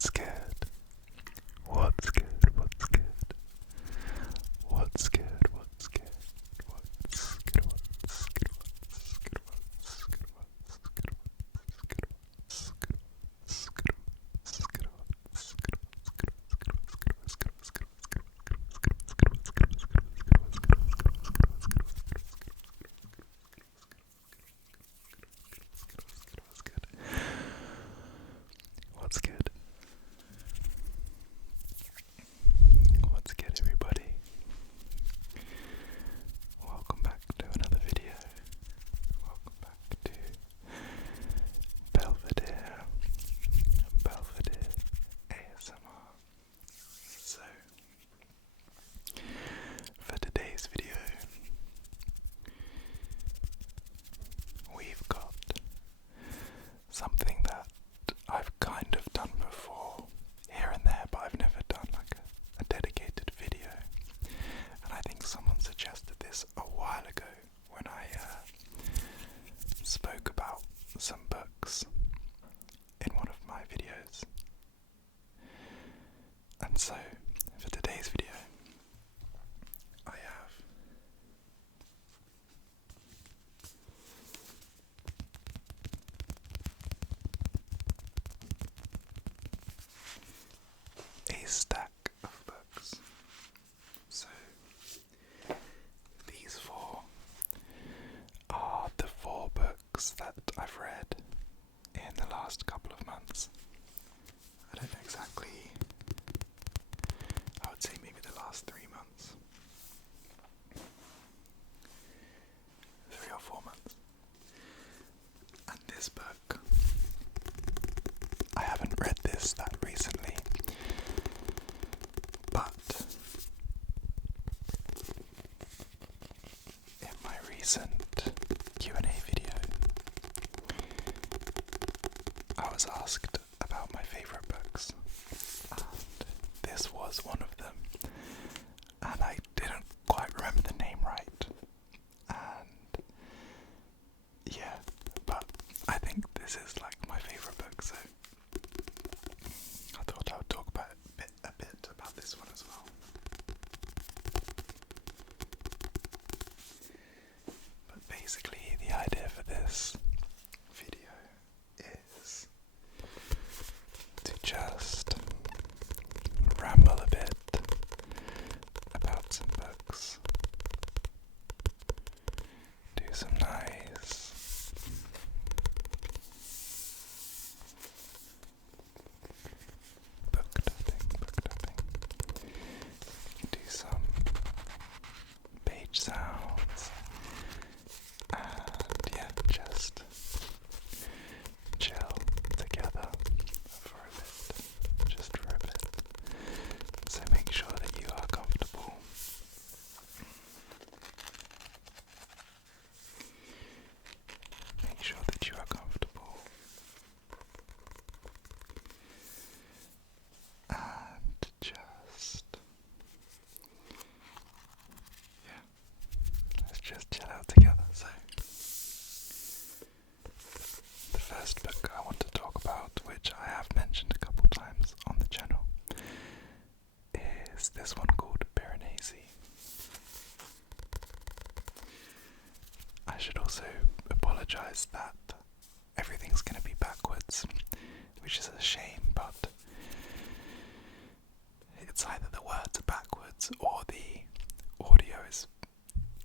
What's good? What's good? What's good? What's good? What's good? What's good? What's good? What's good? What's good? What's good? What's good? What's good, everybody? Welcome back to another video. Welcome back to Belvedere ASMR. So, for today's video, we've got something that I've kind of done before, here and there, but I've never done like a dedicated video. And I think someone suggested this a while ago when I spoke about some books in one of my videos. And so, for today's video, I have a stack of books. So, these four are the 4 books that I've read in the last couple of months. I don't know exactly, I would say maybe the last 3 months. 3 or 4 months. And this book, I haven't read this that recently, but in my recent Q&A video, I was asked about my favourite books, and this was one of them, and I didn't quite remember the name right, and yeah, but I think this is like my favourite book, so I thought I would talk about a bit about this one as well. But basically, the idea for this video is to just ramble a bit about some books, do some nice book tapping, do some page sounds, and yeah, just chill together for a bit, just for a bit. So make sure that you are comfortable. Make sure that you are comfortable. And just, yeah, let's just chill out together. So, the first book I want to talk about, which I have mentioned a couple times on the channel, is this one called Piranesi. I should also apologise that everything's going to be backwards, which is a shame, but it's either the words are backwards or the audio is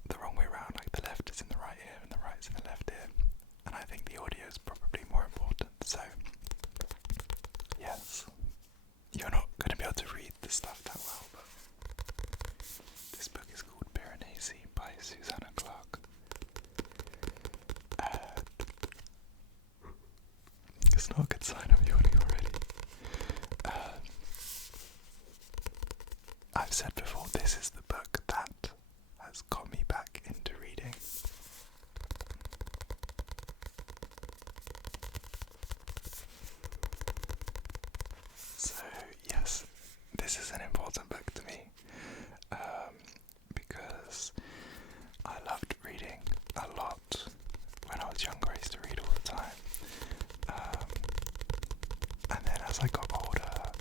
the wrong way around, like the left is in the right ear and the right is in the left ear, and I think the audio is probably more important. So yes, you're not going to be able to read the stuff that well, but this book is called Piranesi by Susanna Clarke. It's not a good sign I'm yawning already. I've said before, this is the book that has got me back into reading. So yes, this is an important book to me, because I loved reading a lot when I was younger. I used to read all the time, and then as I got older,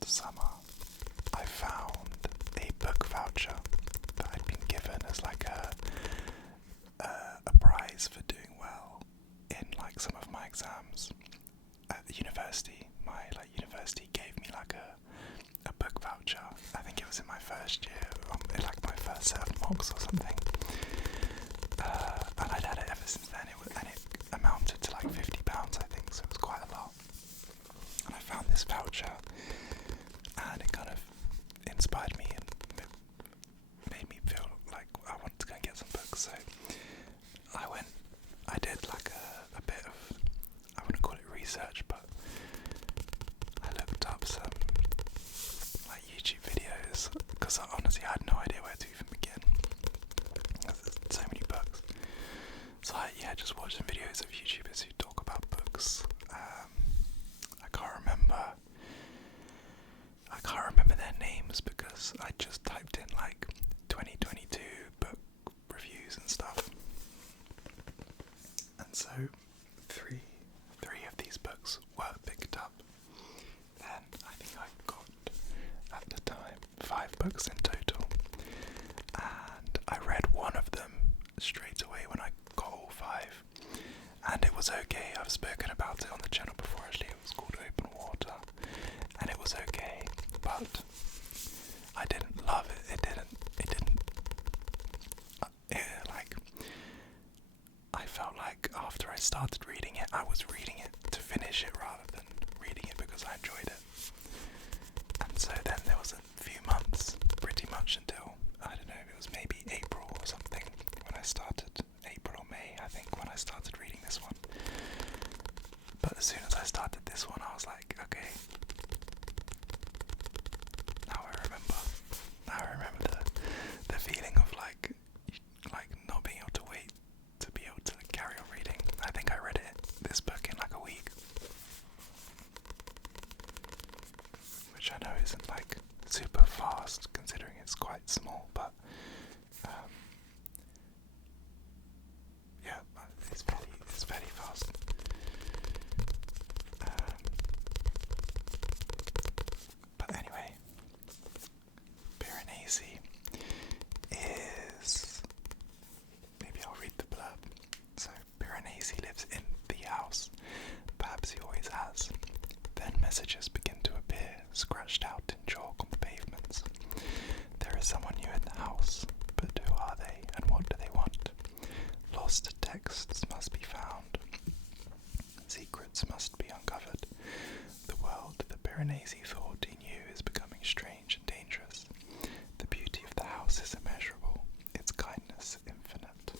last summer, I found a book voucher that I'd been given as like a prize for doing well in like some of my exams at the university. My university gave me like a book voucher. I think it was in my first year, like my first set of mocks or something. And I'd had it ever since then. And it amounted to like £50, I think, so it was quite a lot. And I found this voucher, and it kind of inspired me and made me feel like I wanted to go and get some books. So I did like a bit of, I wouldn't call it research, but I looked up some like YouTube videos, because I honestly had no idea where to even begin. There's so many books. So I just watched some videos of YouTubers who talk about books. I can't remember their names because I just typed in like 2022 book reviews and stuff. And so three of these books were picked up. And I think I got, at the time, 5 books in total. And I read one of them straight away when I got all 5. And it was okay. I've spoken about it on the channel before actually. It was called Open Water. And it was okay. But I didn't love it. I felt like after I started reading it, I was reading it to finish it rather than reading it because I enjoyed it. And so then there was a few months, pretty much until, I don't know, it was maybe April or something, when I started, April or May, I think, when I started reading this one. But as soon as I started this one, I was like, okay, now I remember the feeling of like not being able to wait to be able to carry on reading. I think I read this book in like a week, which I know isn't like super fast considering it's quite small, but yeah, it's very fast. But anyway, Piranesi is, maybe I'll read the blurb. So, Piranesi lives in the house, perhaps he always has. Then messages begin to appear, scratched out in chalk on the pavements. There is someone new in the house, but who are they and what do they want? Lost texts must be found. Secrets must be uncovered. The world that Piranesi thought he knew is becoming strange and dangerous. The beauty of the house is immeasurable, its kindness infinite.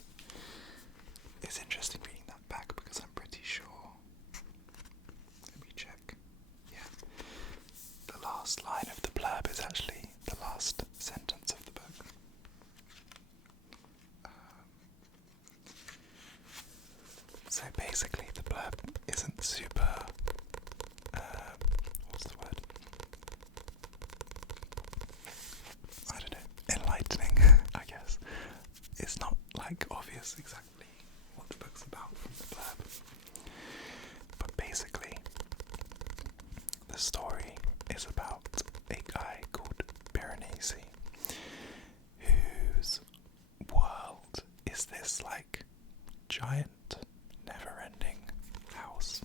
It's interesting reading that back because I'm pretty sure. Let me check. Yeah. The last line of the blurb is actually the last sentence of the book. So basically the blurb isn't super, what's the word? I don't know, enlightening, I guess. It's not like obvious exactly what the book's about from the blurb. But basically, the story is about a guy called Piranesi, whose world is this like giant, never-ending house.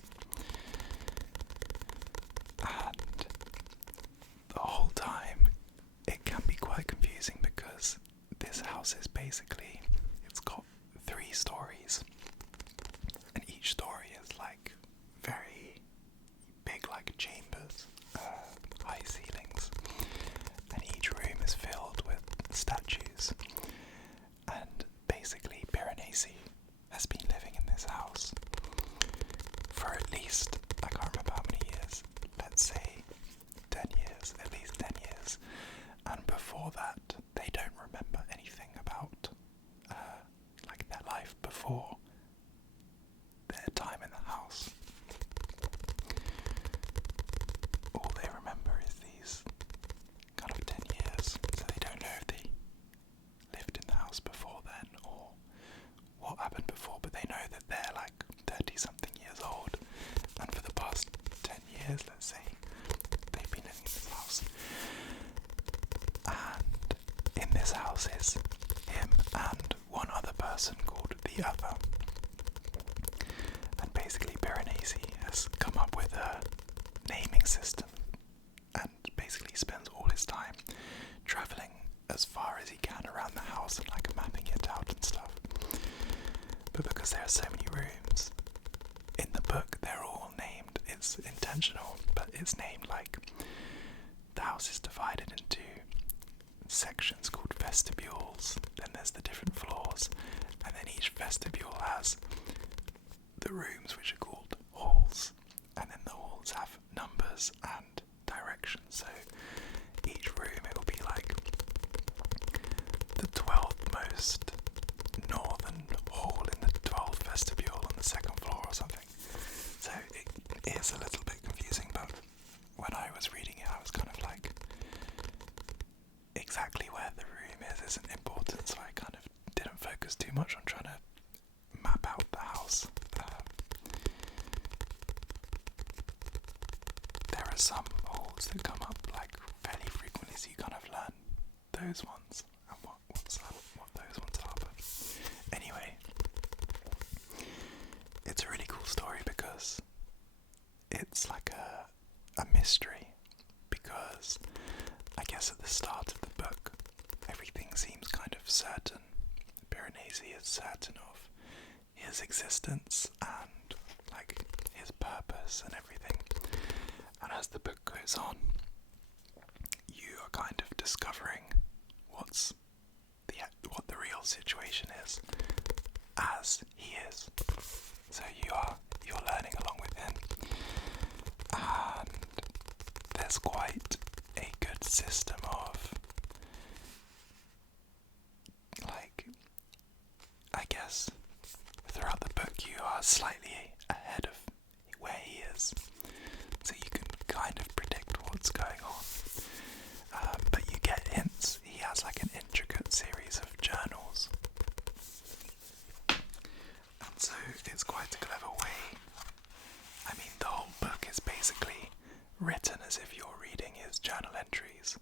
And the whole time it can be quite confusing because this house is basically, it's got 3 stories, and each story is like very big, like chambers, high ceilings, and each room is filled with statues. And basically Piranesi has been living in this house for at least, I can't remember how many years, let's say 10 years, at least 10 years. And before that, they don't remember anything about house is him and one other person called the Other. And basically Piranesi has come up with a naming system and basically spends all his time travelling as far as he can around the house and like mapping it out and stuff. But because there are so many rooms in the book, they're all named. It's intentional, but it's named like the house is divided into sections called vestibules. Then there's the different floors, and then each vestibule has the rooms which are called halls, and then the halls have numbers and directions. So each room, it will be like the 12th most northern hall in the 12th vestibule on the second floor or something. So it is a little bit confusing, but when I was reading it, I was kind of like, exactly where the room is isn't important, so I kind of didn't focus too much on trying to map out the house. There are some halls that come up like fairly frequently, so you kind of learn those ones and what those ones are. But anyway, it's a really cool story because it's like a mystery, because I guess at the start of the book everything seems kind of certain. Piranesi is certain of his existence and like his purpose and everything. And as the book goes on, you are kind of discovering what the real situation is as he is. So you're learning along with him, and there's quite a good system of, like, I guess throughout the book you are slightly ahead of where he is, so you can kind of predict what's going on, but you get hints. He has like an intricate series of journals, and so it's quite a clever way. I mean, the whole book is basically written as if you're reading his journal entries,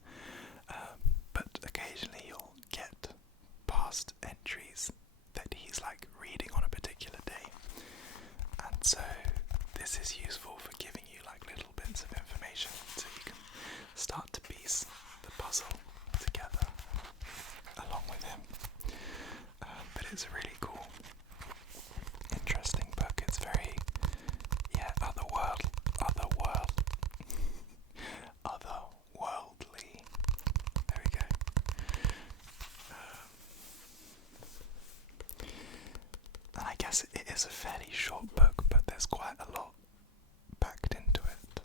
but occasionally you'll get past entries that he's like reading on a particular day, and so this is useful for giving you like little bits of information so you can start to piece the puzzle together along with him. But it's a really cool, interesting book. It's very, otherworldly. There we go. And I guess it is a fairly short book, but there's quite a lot packed into it.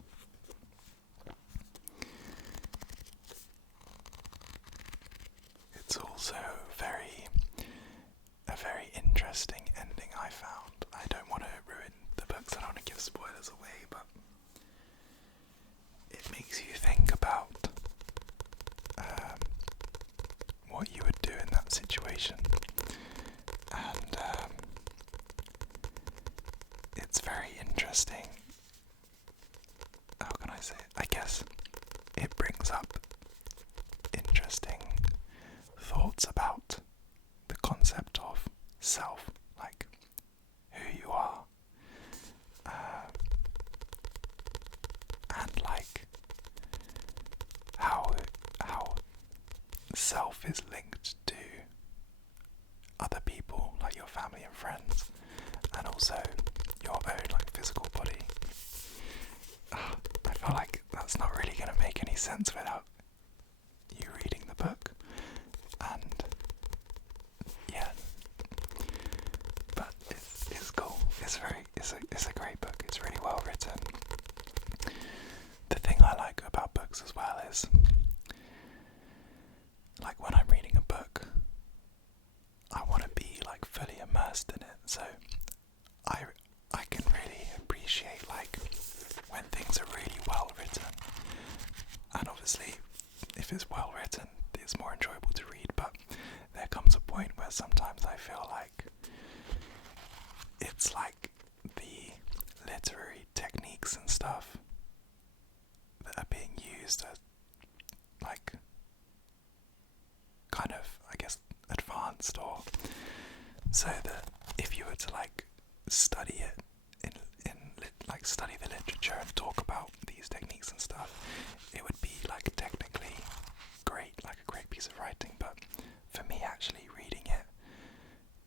It's also a very interesting ending, I found. I don't want to ruin the books, I don't want to give spoilers away, but it makes you think about what you would do in that situation, and it's very interesting. How can I say it? I guess it brings up interesting thoughts about the concept of self, like who you are, and like how self is linked to other people, like your family and friends, and also your own like physical body. I feel like that's not really going to make any sense without you reading the book, and yeah, but it's cool. It's a great book. It's really well written. The thing I like about books as well is, like, when I'm reading a book, I want to be like fully immersed in it. So I can really appreciate like when things are really well written, and obviously if it's well written it's more enjoyable to read, but there comes a point where sometimes I feel like it's like the literary techniques and stuff that are being used are like kind of, I guess, to like study it like study the literature and talk about these techniques and stuff, it would be like technically great, like a great piece of writing. But for me, actually reading it,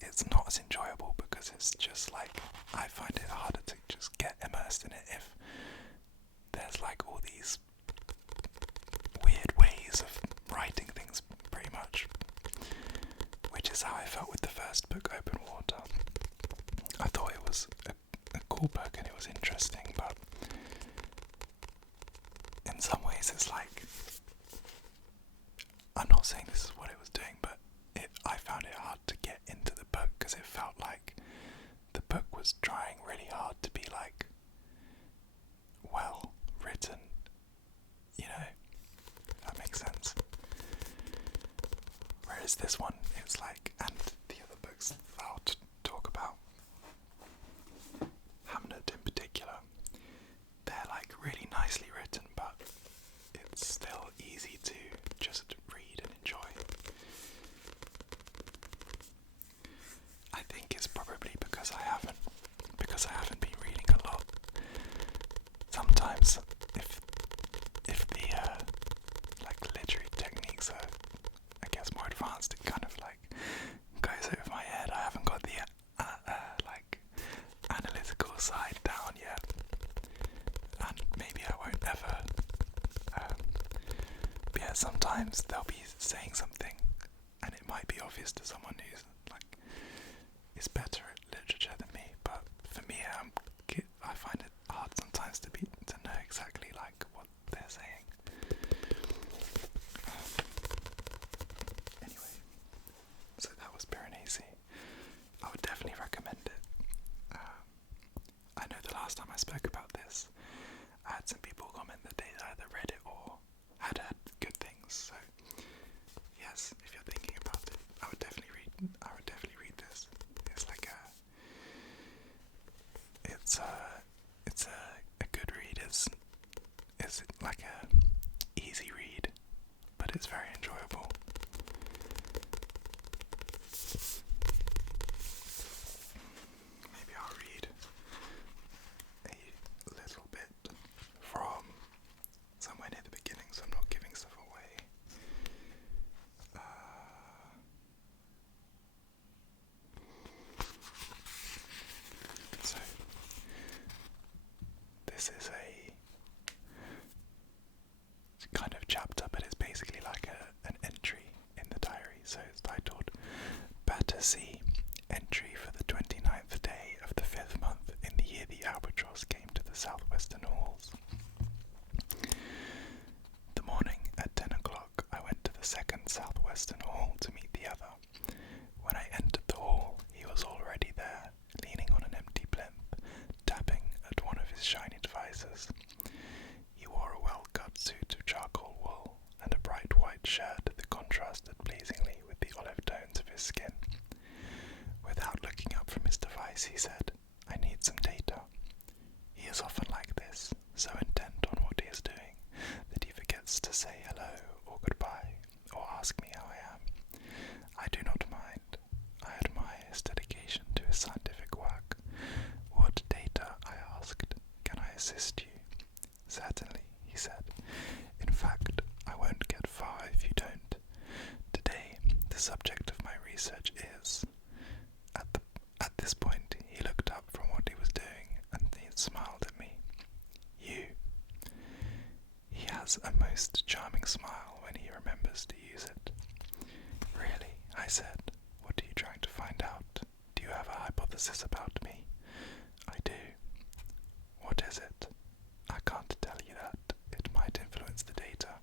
it's not as enjoyable because it's just like I find it harder to just get immersed in it if there's like all these weird ways of writing things, pretty much, which is how I felt with the first book, Open Water. I thought it was a cool book and it was interesting, but in some ways it's like, I'm not saying this is what it was doing, but I found it hard to get into the book because it felt like the book was trying really hard to be like well written, you know, if that makes sense. Whereas this one, it's like, and the other books I'll talk about, Hamnet in particular, they're like really nicely written, but it's still easy to just read and enjoy. I think it's probably because I haven't been reading a lot. Sometimes if the like literary techniques are, I guess, more advanced, it kind of like goes over my head. I haven't got the like analytical side down yet, and maybe I won't ever. But yeah, sometimes they'll be saying something, and it might be obvious to someone who's like is better at literature than me. But for me, I find it hard sometimes to know exactly like what they're saying. Anyway, so that was Piranesi. I would definitely recommend it. I know the last time I spoke about this, I had some people comment that they either read it or had good things. So yes, if you're thinking about it, I would definitely read this. It's like it's a good read. It's like a easy read, but it's very enjoyable. Maybe I'll read a little bit from somewhere near the beginning, so I'm not giving stuff away. So this is a kind of chapter, but it's basically like an entry in the diary. So it's titled Battersea, entry for the 29th day of the 5th month in the year the albatross came to the southwestern halls. The morning at 10 o'clock I went to the second southwestern hall to meet the other. When I entered the hall, he was already there, leaning on an empty plinth, tapping at one of his shiny devices. He wore a well-cut suit of charcoal wool and a bright white shirt that contrasted pleasingly with the olive tones of his skin. Without looking up from his device, he said, "I need some data." He is often like this, so intent on what he is doing that he forgets to say hello or goodbye or ask me how I am. I do not mind. I admire his dedication to his scientific work. "What data?" I asked. "Can I assist you?" "Certainly," he said. "In fact, I won't get far if you don't. Today, the subject of my research is..." At this point, he looked up from what he was doing and he smiled at me. "You." He has a most charming smile when he remembers to use it. "Really?" I said. "What are you trying to find out? Do you have a hypothesis about me?" "I do." "What is it?" "I can't tell you that. It might influence the data."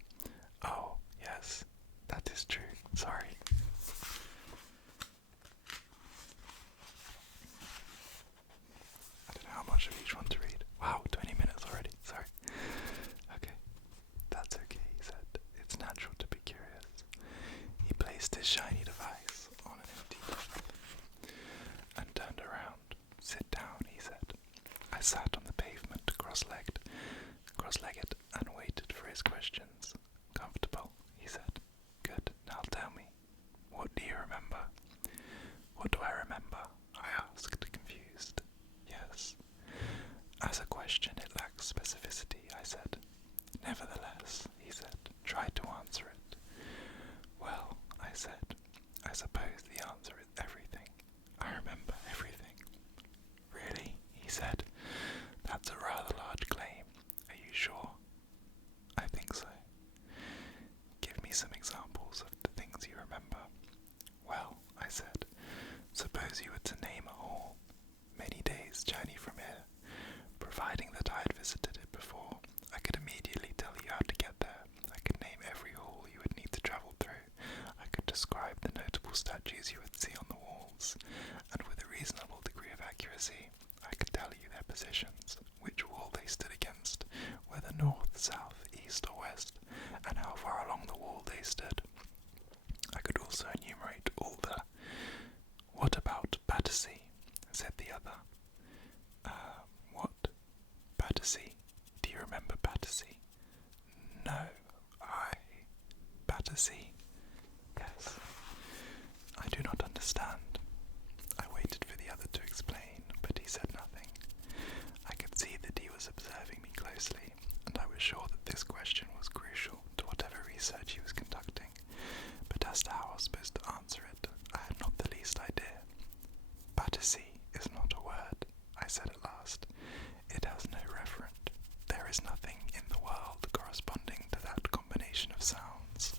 "Oh, yes, that is true. Sorry." I don't know how much of each one to read. Wow, 20 minutes already. Sorry. Okay. "That's okay," he said. "It's natural to be curious." He placed his shiny device on an empty plinth and turned around. "Sit down," he said. I sat on the pavement, cross-legged, and waited for his questions. "Comfortable?" he said. "Good. Now tell me, what do you remember?" "What do I remember?" I asked, confused. suppose the answer is everything. I remember everything. Really? He said. That's a rather large claim. Are you sure? I think so. Give me some examples of the things you remember. Well, I said, suppose you were to name a hall, many days' journey from here. Providing that I had visited it before, I could immediately tell you how to get there. I could name every hall you would need to travel through. I could describe the notable statues you would see on the walls, and with a reasonable degree of accuracy, I could tell you their positions, which wall they stood against, whether north, south, east or west, and how far along the wall they stood. I could also enumerate all the... What about Battersea? Said the other. What? Battersea? Do you remember Battersea? No, Battersea? Yes. I do not understand. I waited for the other to explain, but he said nothing. I could see that he was observing me closely, and I was sure that this question was crucial to whatever research he was conducting. But as to how I was supposed to answer it, I had not the least idea. Battersea is not a word, I said at last. It has no referent. There is nothing in the world corresponding to that combination of sounds.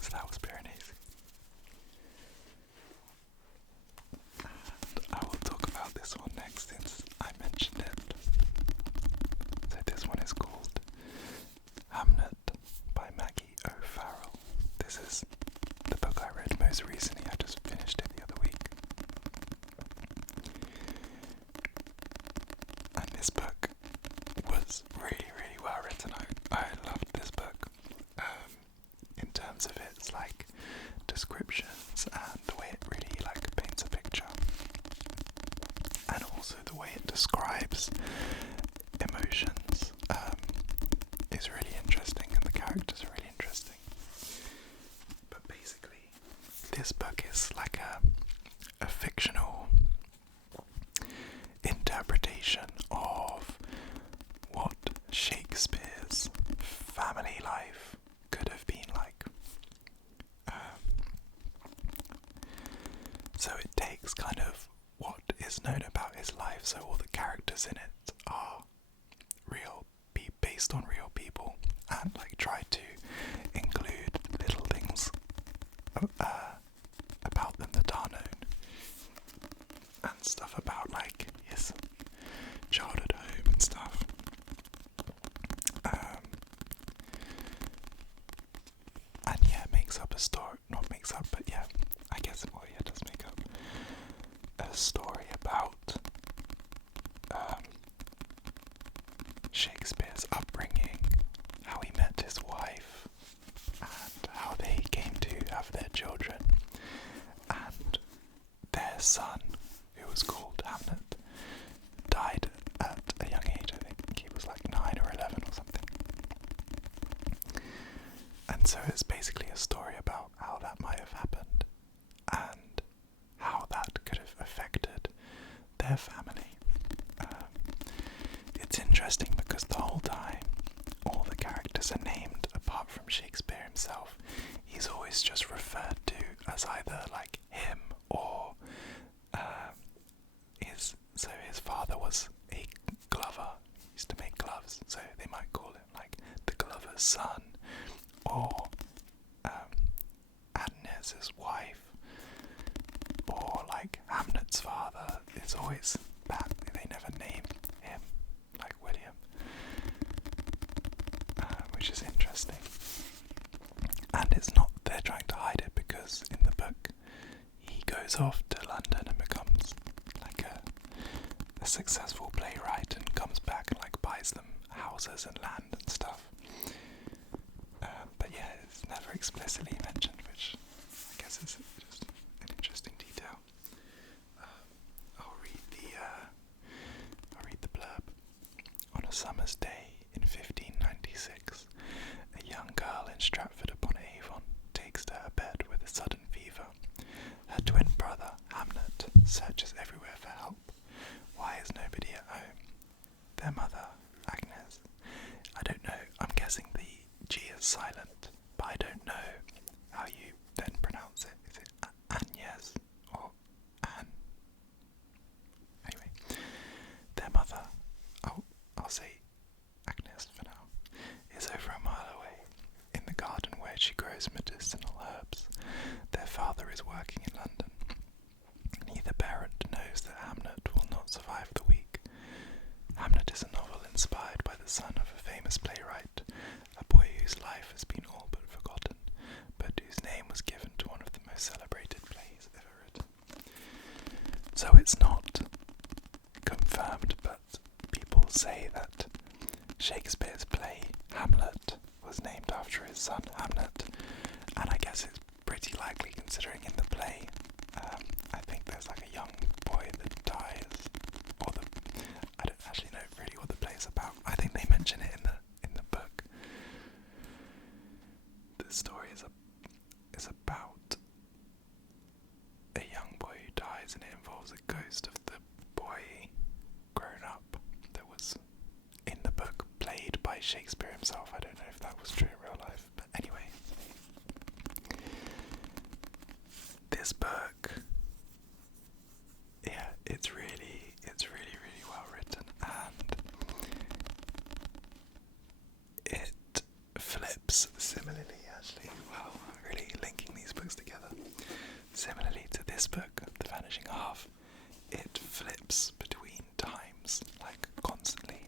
So that was Piranesi. And I will talk about this one next since I mentioned it. So this one is called Hamnet by Maggie O'Farrell. This is the book I read most recently. I just finished it the other week. And this book was really, really well written. I loved this book. In terms of its descriptions and the way it really paints a picture. And also the way it describes emotions is really interesting, and the characters are really interesting. But basically, this book is like a fictional interpretation of what Shakespeare's family life could have been like. So it takes kind of what is known about his life, so all the characters in it are based on real people, and try to include little things about them that are known, and stuff about his childhood home and stuff. And yeah, makes up a story, not makes up, but yeah, I guess, well, yeah, it does make up a story about Shakespeare's upbringing, how he met his wife, and how they came to have their children, and their son, who was called Hamnet, died at a young age. I think he was 9 or 11 or something. And so it's basically a story about how that might have happened, and how that could have affected their family. It's interesting because the whole time all the characters are named apart from Shakespeare himself. He's always just referred to as either him or his father was a glover, used to make gloves, so they might call him the glover's son, or Agnes's wife, or Hamnet's father. It's always that. They never name him William, which is interesting. And it's not they're trying to hide it, because in the book he goes off to London and becomes a successful playwright, and comes back and buys them houses and land and stuff. But yeah, it's never explicitly mentioned, which I guess is just an interesting detail. I'll read the blurb. On a summer's day in 1596, a young girl in Stratford-upon-Avon takes to her bed with a sudden fever. Her twin brother, Hamnet, searches everywhere for help. Why is nobody at home? Their mother, Agnes. I don't know, Shakespeare's play Hamlet was named after his son Hamnet, and I guess it's pretty likely considering in the play, I think there's like a young boy that dies, or I don't actually know really what the play is about. I think they mention it in the book. The story is about a young boy who dies, and it involves a ghost of the boy grown up that was in the book, played by Shakespeare himself. I don't know if that was true in real life, but anyway. This book, yeah, it's really well written, and it flips similarly, actually, well, really linking these books together. Similarly to this book, The Vanishing Half, it flips between times, like constantly,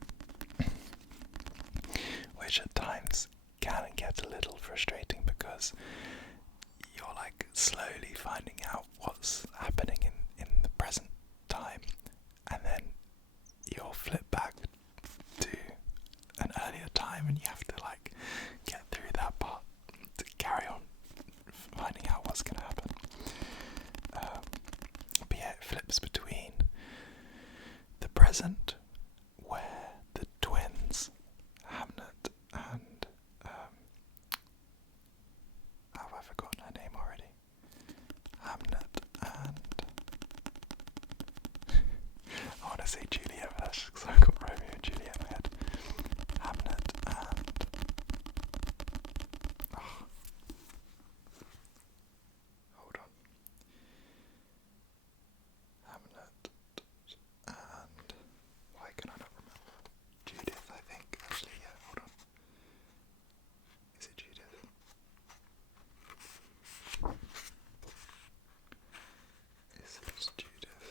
which at times can get a little frustrating because you're like slowly finding out what's happening in the present time, and then you'll flip back to an earlier time and you have to like get through that part to carry on finding out what's going to happen. But yeah, it flips between the present, where the twins, Hamnet and have I forgotten her name already? Hamnet and I want to say Juliet, but that's because I've got Romeo and Juliet in my head. Hamnet and hold on. Hamnet and why can I not remember? Judith, I think. Actually, yeah, hold on. Is it Judith? Is it Judith?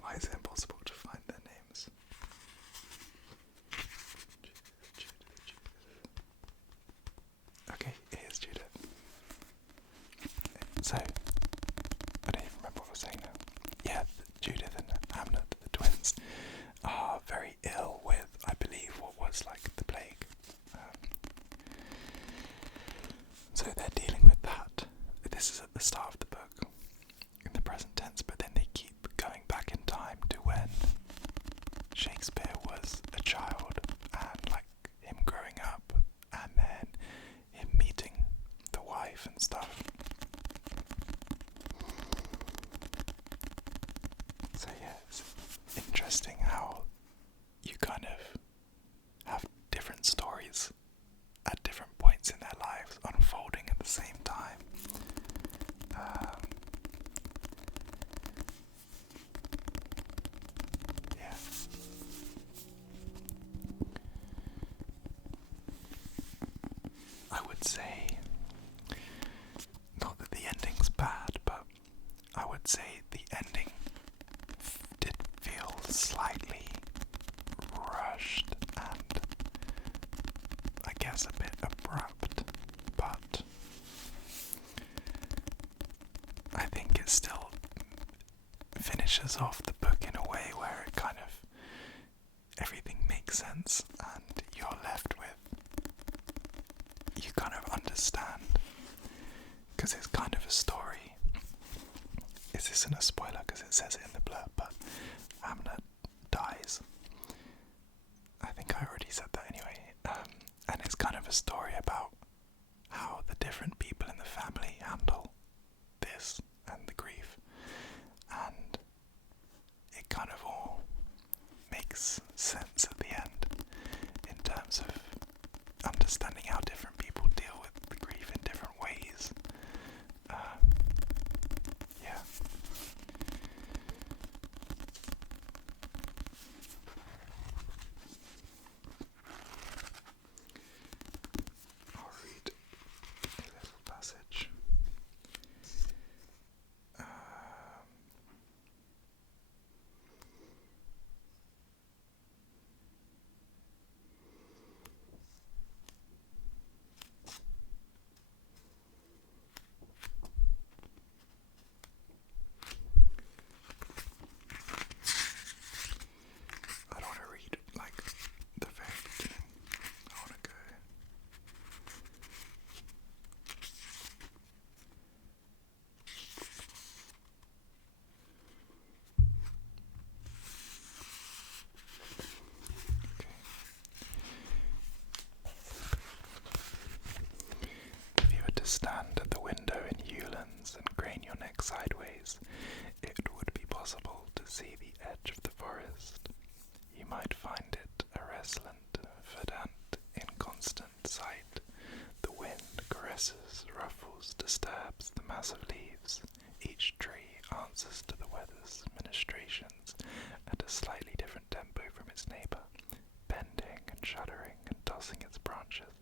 Why is it impossible to find their names? Judith. Okay, it is Judith. So, I don't even remember what I was saying now. Yeah, Judith and Hamnet, the twins, are very ill with, I believe, what was like the plague. So they're dealing with that. This is at the start of the book, in the present tense, but then they keep going back in time to when Shakespeare was a child, and like him growing up, and then him meeting the wife and stuff. So yeah, it's interesting how you kind of have different stories at different points in their lives unfolding at the same time. Yeah. I would say, not that the ending's bad, but I would say the ending did feel slightly rushed and I guess a bit abrupt, but I think it still finishes off the book in a way where it kind of everything makes sense and you're left with, you kind of understand, because it's kind of a story. This isn't a spoiler because it says it in the blurb, but Hamnet dies. I think I already said that anyway. And it's kind of a story about how the different people in the family handle this and the grief. And it kind of all makes sense at the end in terms of understanding how different people deal with the grief in different ways. Yeah. I'll read a little passage. mass of leaves. Each tree answers to the weather's ministrations at a slightly different tempo from its neighbour, bending and shuddering and tossing its branches,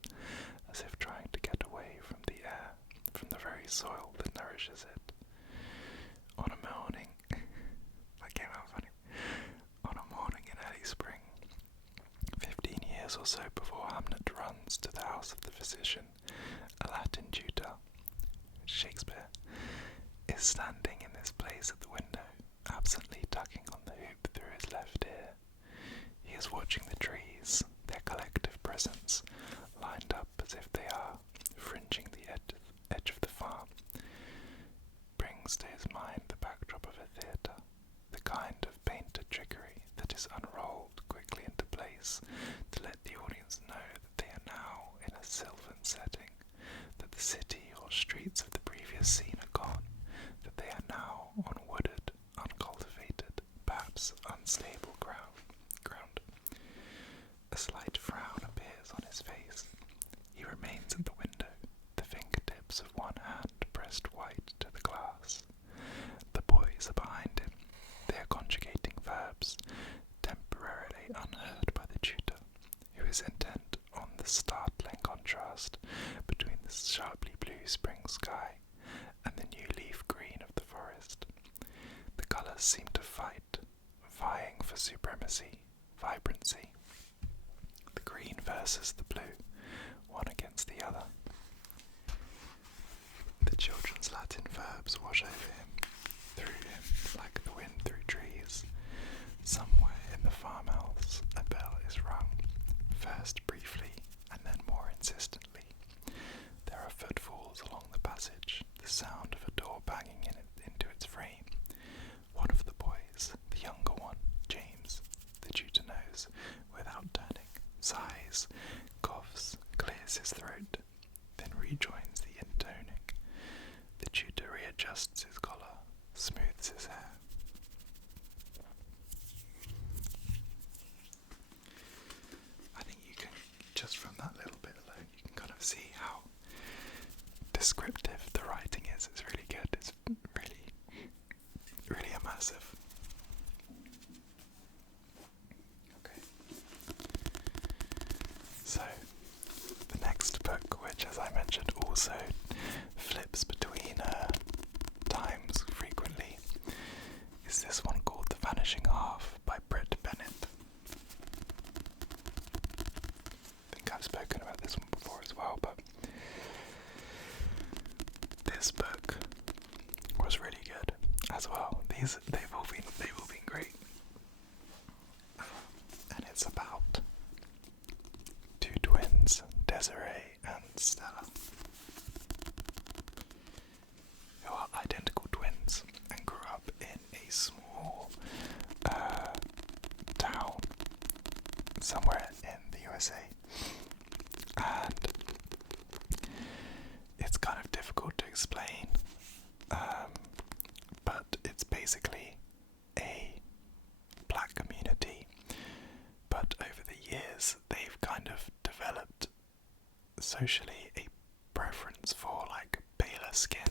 as if trying to get away from the air, from the very soil that nourishes it. On a morning, that came out funny, on a morning in early spring, 15 years or so before Hamnet runs to the house of the physician, a Latin tutor, Shakespeare, is standing in this place at the window, absently tucking on the hoop through his left ear. He is watching the trees, their collective presence, lined up as if they are fringing the edge of the farm. Brings to his mind the backdrop of a theatre, the kind of painted trickery that is unrolled quickly into place to let the audience know that they are now in a sylvan setting, that the city or streets of the previous scene are gone, that they are now on wooded, uncultivated, perhaps unstable ground. A slight frown appears on his face. He remains at the window, the fingertips of one hand pressed white to the glass. The boys are behind him. They are conjugating verbs, temporarily unheard by the tutor, who is intent on the startling contrast between the sharply blue spring sky and the new leaf green of the forest. The colours seem to fight, vying for supremacy, vibrancy. The green versus the blue, one against the other. The children's Latin verbs wash over him, through him, like the wind through trees. Somewhere in the farmhouse a bell is rung, first briefly and then more insistently. There are footfalls along the passage, the sound of a door banging into its frame. One of the boys, the younger one, James, the tutor knows, without turning, sighs, coughs, clears his throat, then rejoins the intoning. The tutor readjusts his collar, smooths his hair. I think you can, just from that little bit alone, you can kind of see how descriptive the writing is. It's really good. It's really immersive. Okay. So, the next book, which as I mentioned also flips between times frequently, is this one called The Vanishing Half by Britt Bennett. I think I've spoken about this one before as well, but this book was really good as well. They've all been great. And it's about two twins, Desiree and Stella, who are identical twins and grew up in a small town somewhere in the USA. And it's kind of difficult to explain, but it's basically a black community, but over the years they've kind of developed socially a preference for like paler skin,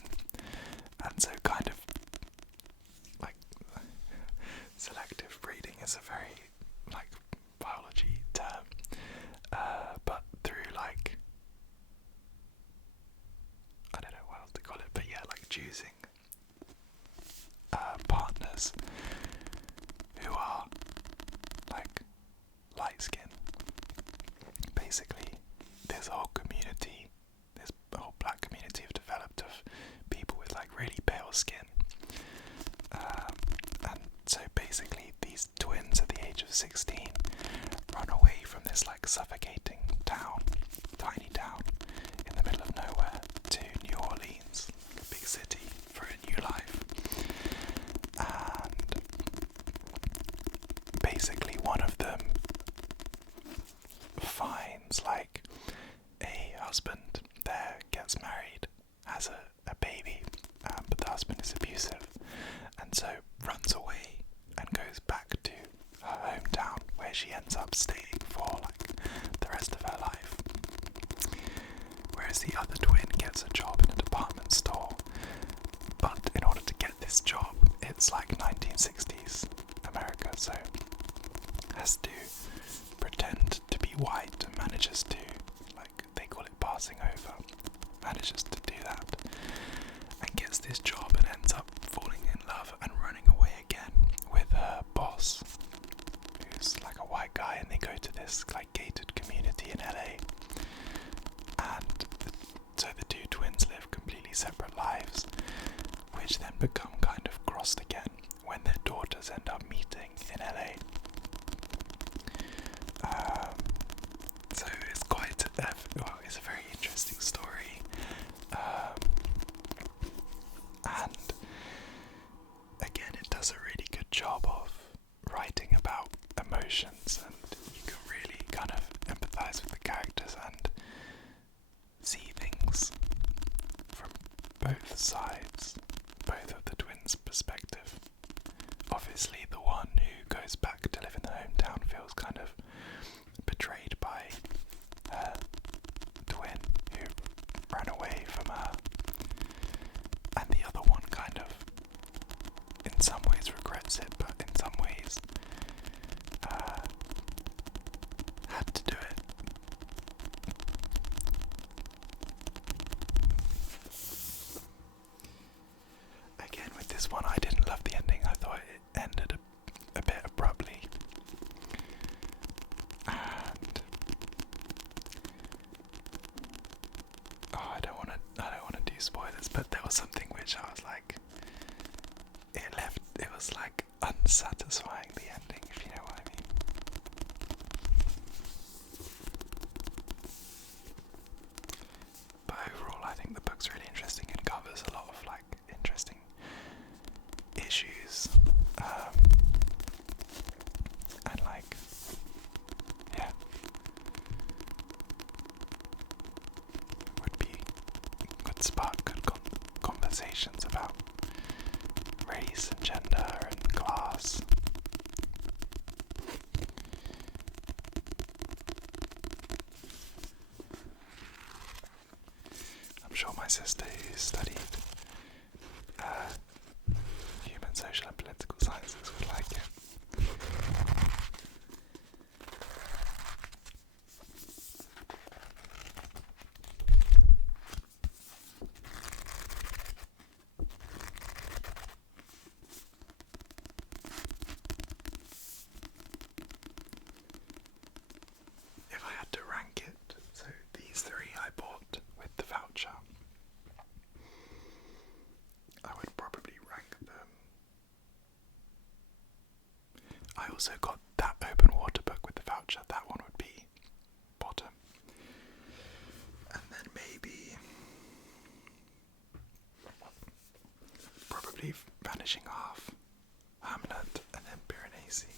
and so kind of like selective breeding is a very like biology term, but through like, I don't know what else to call it, but yeah, like choosing partners who are like light skin. Basically, this whole community, this whole black community have developed of people with like really pale skin. And so basically these twins at the age of 16 run away from this like suffocating town, tiny town in the middle of nowhere, to New Orleans, a big city, for a new life. And basically one of them finds like a husband there, gets married, has a baby, but the husband is abusive, and so runs away and goes back to her hometown, where she ends up staying for like the rest of her life. Whereas the other twin gets a job in a department store this job, it's like 1960s America, so has to pretend to be white and manages to, like, they call it passing over, manages to do that and gets this job and ends up falling in love and running away again with her boss, who's like a white guy, and they go to this like gated community in LA, and so the two twins live completely separate lives, which then become kind of crossed again when their daughters end up meeting in LA. So it's quite it's a very interesting story, and again it does a really good job of writing about emotions, and you can really kind of empathise with the characters and see things from both sides, both of the twins' perspective. Obviously the one who goes back to live in the hometown feels kind of betrayed by her twin who ran away from her, and the other one kind of in some ways regrets it, but in some ways had to do it. Again, with this one, I didn't love the ending. I thought it ended a bit abruptly, and I don't want to do spoilers, but there was something which I was like, it was like unsatisfying, the ending, if you know what I mean. But overall, I think the book's really interesting and covers a lot of like interesting issues, and like, yeah, could spark good conversations about race and gender and class. I'm sure my sister, who studied human, social and political sciences, would like it. If I had to rank it, so these three I bought with the voucher, I would probably rank them. I also got that open water book with the voucher. That one would be bottom. And then maybe probably Vanishing Half, Hamnet, and then Piranesi.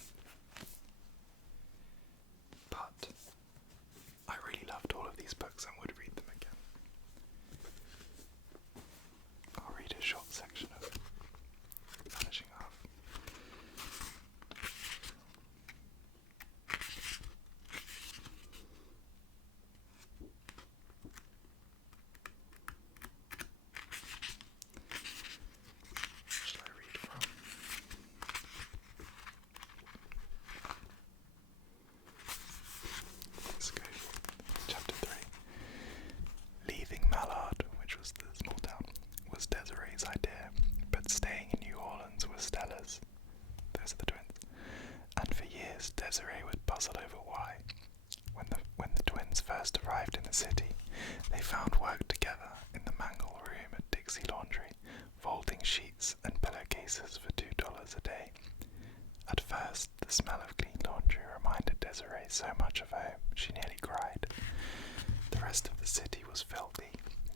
But I really loved all of these books and would read them again. I'll read a short section of Vanishing Half. Shall I read from? Let's go. Chapter 3. Leaving Mallard, which was the small town, was Desiree's idea, but staying in New Orleans was Stella's. Those are the twins. And for years, Desiree would puzzle over why. When the twins first arrived in the city, they found work together in the mangle room at Dixie Laundry, folding sheets and pillowcases for $2 a day. At first, the smell of clean laundry reminded Desiree so much of home, she nearly cried. The rest of the city was filthy,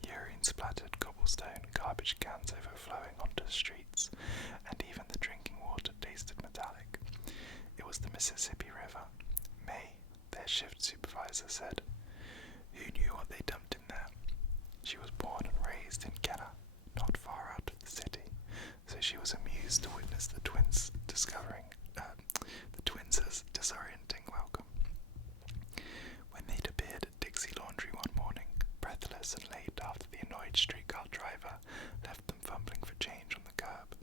urine-splattered cobblestone, garbage cans overflowing onto the streets, and even the drinking water tasted metallic. It was the Mississippi River. May, their shift supervisor, said. Who knew what they dumped in there? She was born and raised in Kenner, not far out of the city, so she was amused to witness the twins disorienting welcome. When they'd appeared at Dixie Laundry one morning, breathless and late after the annoyed streetcar driver left them fumbling for change on the curb,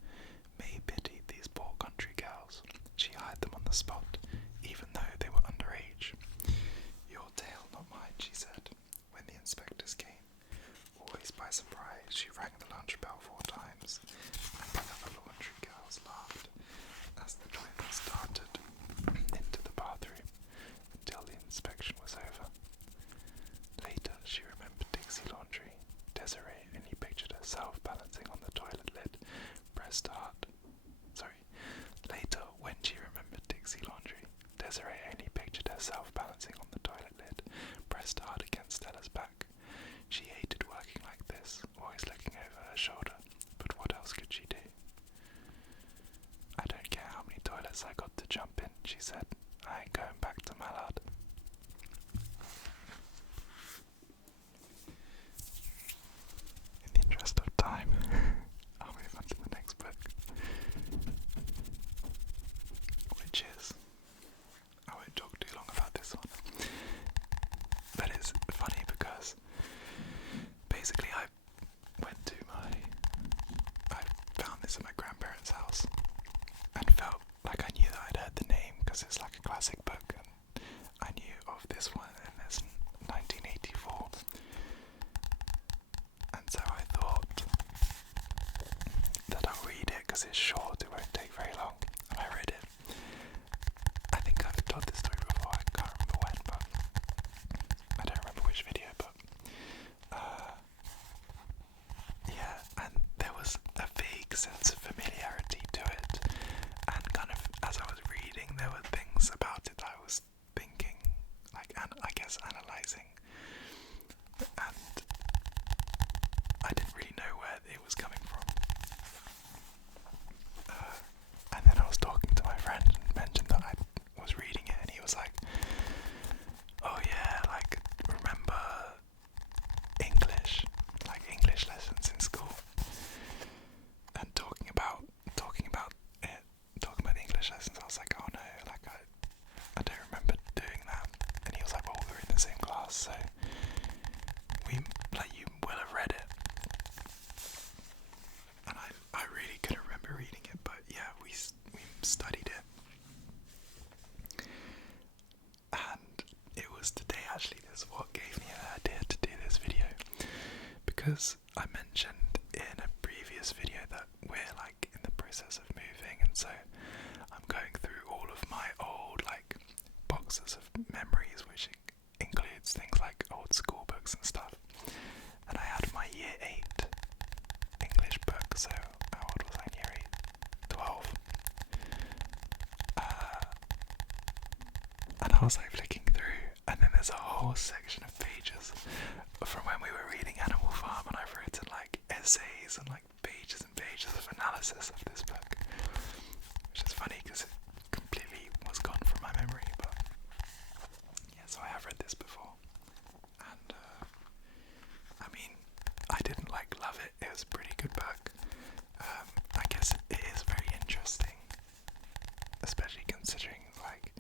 Desiree only pictured herself balancing on the toilet lid, pressed hard against Stella's back. She hated working like this, always looking over her shoulder, but what else could she do? I don't care how many toilets I got to jump in, she said. I ain't going back to Mallard. In the interest of time, I'll move on to the next book, which is, I won't talk too long about this one, but it's funny because basically I found this at my grandparents' house and felt like I knew that I'd heard the name because it's like a classic book, and I knew of this one, and it's 1984, and so I thought that I'll read it because it's short, it won't take very long, and I read it. I think I've told this story before, I can't remember when, but I don't remember which video, but yeah, and there was a vague sense of familiarity to it, and kind of as I was reading there were things about it that I was thinking, like, and I guess analysing, and I didn't really know where it was coming from. And then I was talking to my friend and mentioned that I was reading it, and he was like, oh yeah, like, remember English, like English lessons in school, and talking about the English lessons. I was like, oh no, like I don't remember doing that. And he was like, well, we were in the same class, so you will have read it. And I really couldn't remember reading it, but yeah, we studied it. And it was today, actually, this is what gave me an idea to do this video, because I mentioned in a previous video that we're like in the process of moving, and so I'm going through all of my old like boxes of memories, which includes things like old school books and stuff. And I had my year 8 English book, so how old was I in year 8? 12. And I was like flicking through, and then there's a whole section of pages from when we were reading Animal Farm, and I've written like essays and like pages and pages of analysis of this book, which is funny because it completely was gone from my memory, but yeah, so I have read this before, and I mean, I didn't like love it, it was a pretty good book. I guess it is very interesting, especially considering like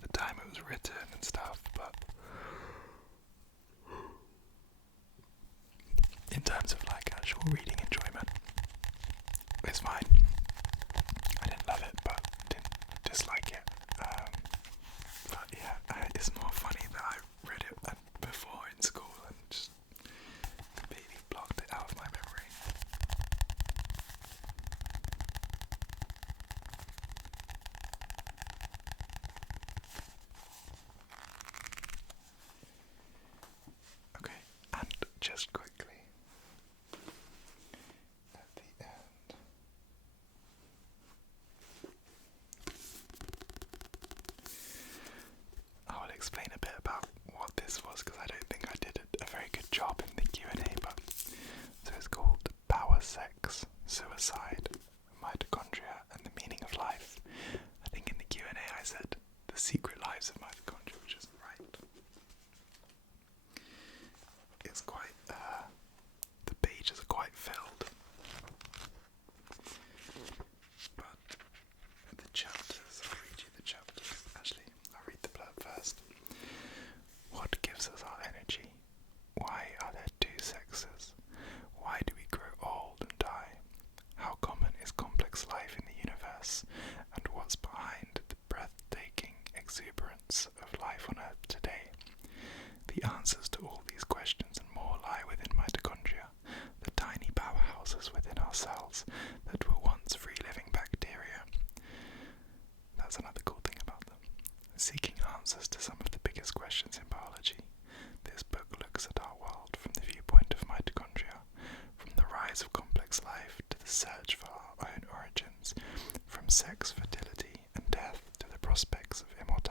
the time it was written and stuff, but in terms of like actual reading enjoyment, it's fine. I didn't love it, but didn't dislike it. But yeah, it's more funny that I read it before in school and just completely blocked it out of my memory. Okay, and just quickly, at the end, I will explain a bit about what this was, because I don't think I did a very good job in the Q&A, but so it's called Power, Sex, Suicide, Mitochondria and the Meaning of Life. I think in the Q&A I said The Secret Lives of Mitochondria, which isn't right. It's quite, the pages are quite filled, but the chapters, I'll read you the chapters. Actually, I'll read the blurb first. What gives us our energy? Why are there two sexes? Why do we grow old and die? How common is complex life in the universe? And what's behind the breathtaking exuberance of life on Earth today? The answers to all these questions and more lie within mitochondria, the tiny powerhouses within our cells that were once free-living bacteria. That's another cool thing about them. Seeking answers to some of the biggest questions in biology, this book looks at our world from the viewpoint of mitochondria, from the rise of complex life to the search for our own origins, from sex, fertility, and death to the prospects of immortality.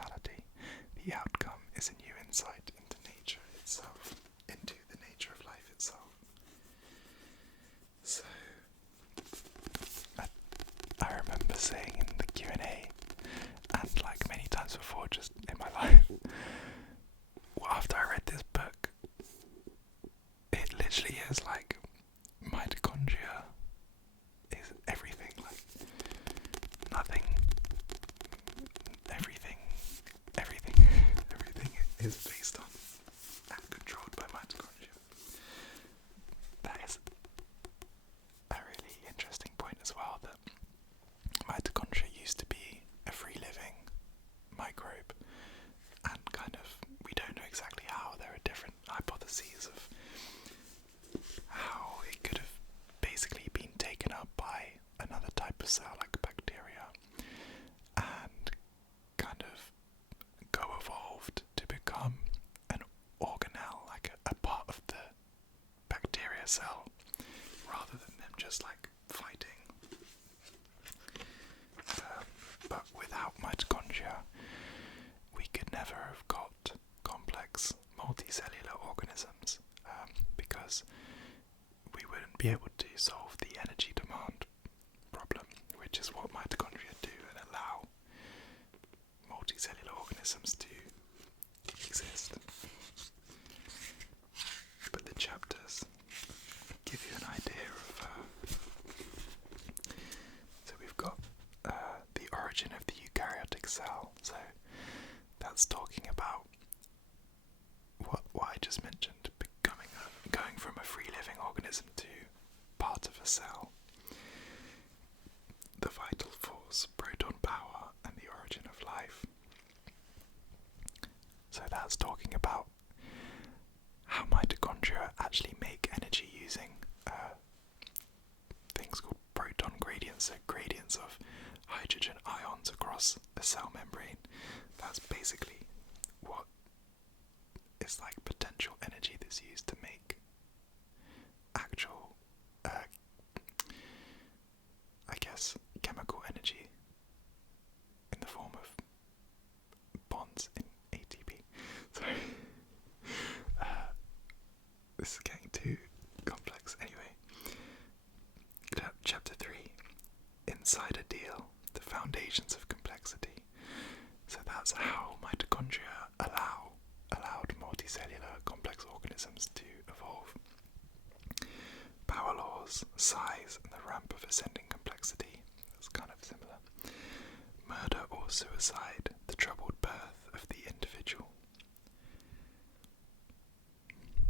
cell, rather than them just like fighting. But without mitochondria, we could never have got complex multicellular organisms, because we wouldn't be able to solve the energy demand problem, which is what mitochondria do and allow multicellular organisms to exist. But the chapters give you an idea of, so we've got the origin of the eukaryotic cell, so that's talking about what I just mentioned, going from a free-living organism to part of a cell, the vital force, proton power, and the origin of life. So that's talking about how mitochondria actually make energy using things called proton gradients, so gradients of hydrogen ions across a cell membrane. That's basically what is like potential energy that's used to make actual, I guess, chemical energy in the form of bonds in ATP. Sorry. This is getting too complex. Anyway, chapter 3, Inside a Deal, the Foundations of Complexity. So that's how mitochondria allowed multicellular complex organisms to evolve. Power laws, size, and the ramp of ascending complexity. That's kind of similar. Murder or suicide, the troubled birth of the individual.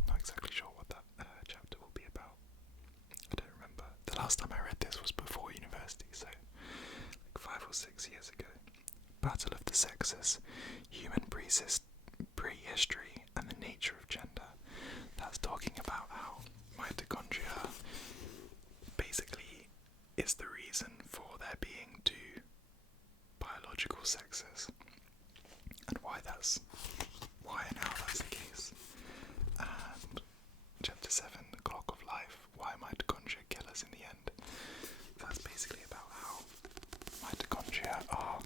Not exactly sure what that chapter will be about. I don't remember. The last time I read this was before university, so like 5 or 6 years ago. Battle of the Sexes, Human Prehistory, and the Nature of Gender. That's talking about how mitochondria basically is the reason for there being 2 biological sexes, and why and how that's the case. And chapter 7, The Clock of Life, why mitochondria kill us in the end. That's basically about how mitochondria are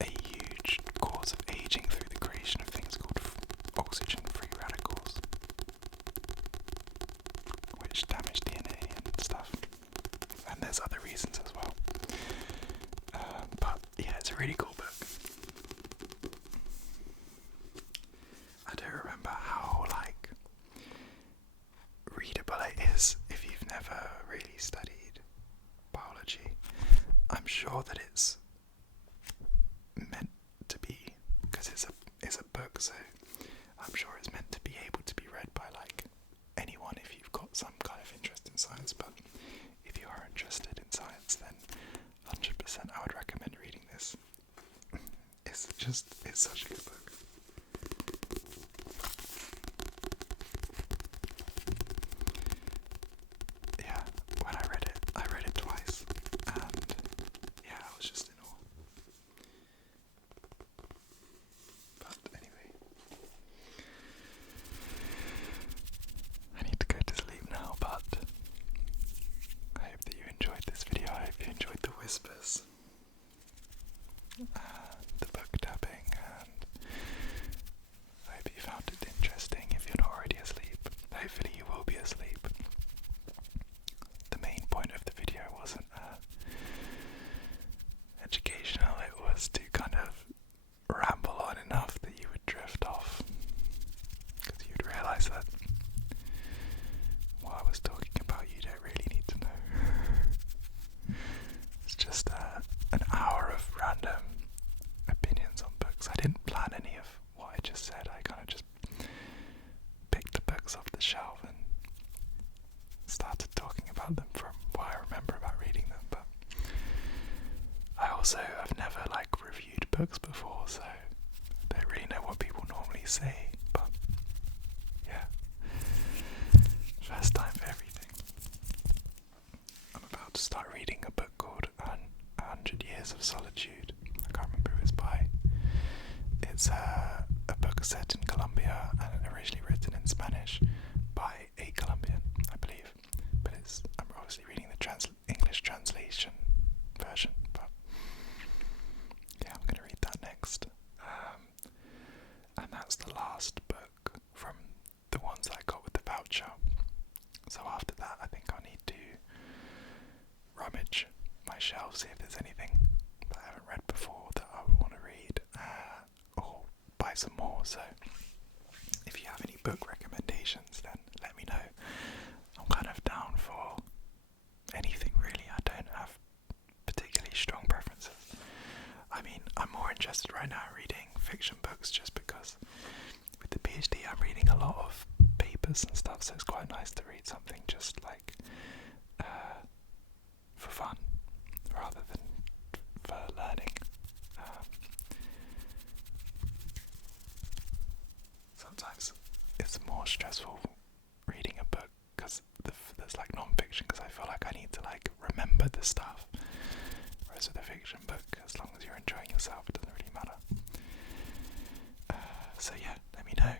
a huge cause of aging through the creation of things called oxygen-free radicals, which damage DNA and stuff. And there's other reasons as well. But yeah, it's a really cool book. I don't remember how readable it is if you've never really studied biology. I'm sure that it's meant to be, because it's a book, so I'm sure it's meant to be able to be read by anyone if you've got some kind of interest in science. But if you are interested in science, then 100% I would recommend reading this. It's such a good book. Yeah, when I read it twice, and yeah, I was just in awe. But anyway, I need to go to sleep now, but I hope that you enjoyed this video. I hope you enjoyed the whispers, the book tapping, and I hope you found it interesting if you're not already asleep. Hopefully you will be asleep. The main point of the video wasn't educational, it was to kind of ramble on enough that you would drift off, because you'd realise that what I was talking about you don't really need to know. It's just an hour of random opinions on books. I didn't plan any of what I just said. I kind of just picked the books off the shelf and started talking about them from what I remember about reading them. But I've never reviewed books before, so I don't really know what people normally say. But yeah, first time for everything. I'm about to start reading a book called 100 Years of Solitude. I can't remember who it's by. It's a book set in Colombia and originally written in Spanish. Spanish by a Colombian, I believe. But I'm obviously reading the English translation version. But yeah, I'm going to read that next. And that's the last book from the ones that I got with the voucher. So after that, I think I'll need to rummage my shelves, see if there's anything that I haven't read before that I would want to read, or buy some more. So if you have any book recommendations, then let me know. I'm kind of down for anything really. I don't have particularly strong preferences. I mean, I'm more interested right now in reading fiction books just because with the PhD I'm reading a lot of papers and stuff, so it's quite nice to read something just like for fun rather than for learning. Sometimes it's more stressful reading a book because there's like non-fiction, because I feel like I need to like remember the stuff, whereas with a fiction book, as long as you're enjoying yourself, it doesn't really matter. So yeah, let me know